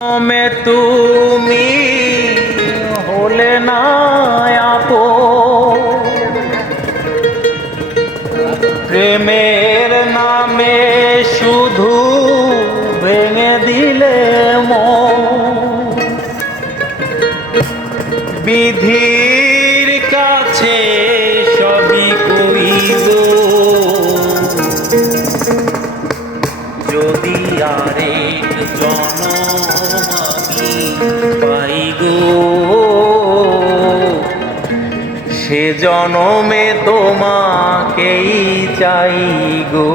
মে তুমি হলে না আপো প্রেমের নামে শুধু ভেঙে দিলে মো বিধি জনমে তোমাকেই চাই গো।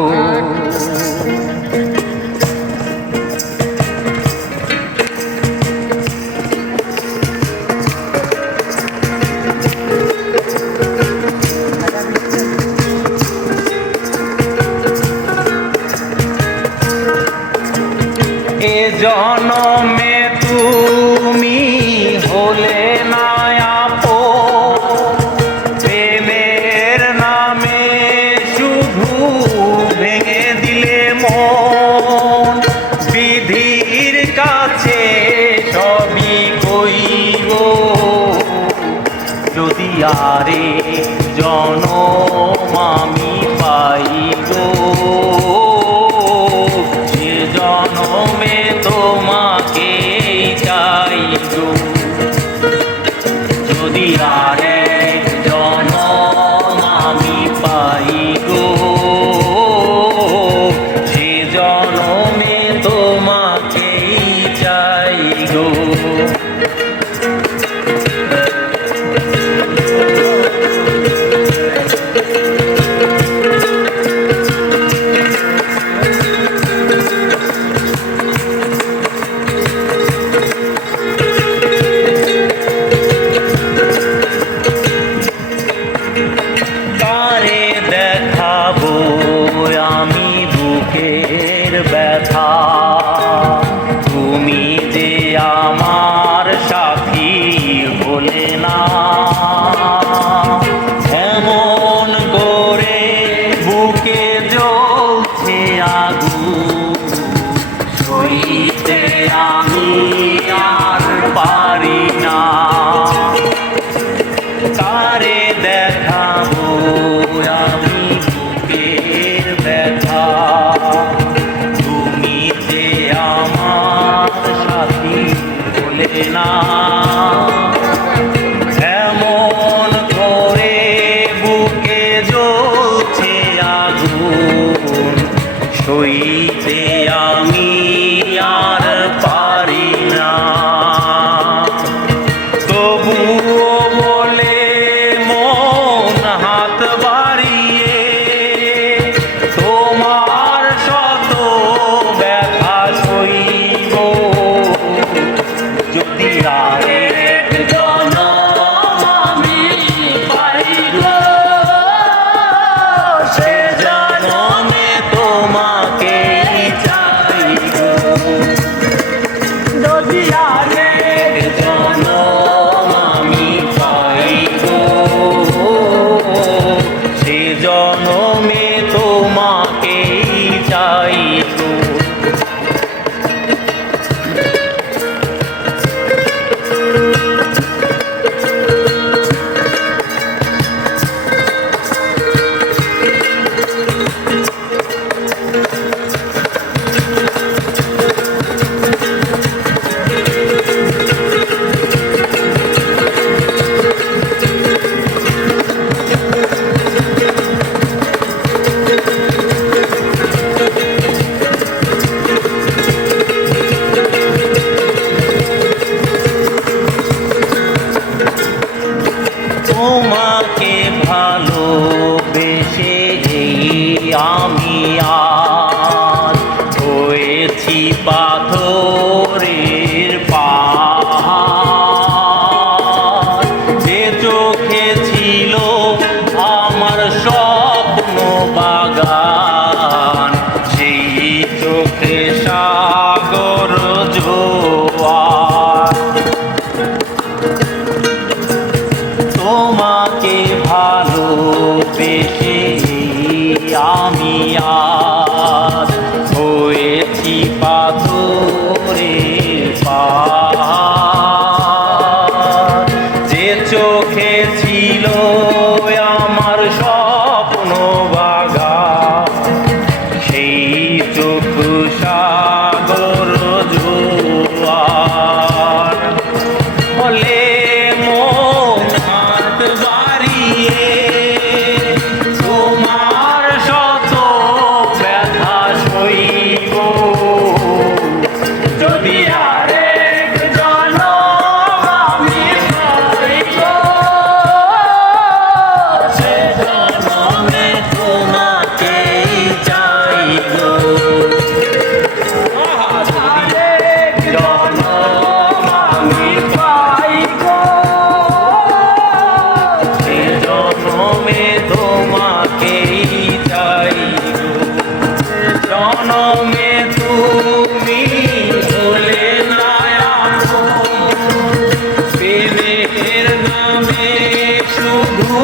যারে জন আমি পাই গো সে জনমে তোমাকে চাই তো না। এমন করে বুকে জ্বলছে আগুন সইতে আমি পাথরের পাহাড়। আমার স্বপ্ন বাগান সেই চোখে সাগর জোয়ার। তোমাকে শুধু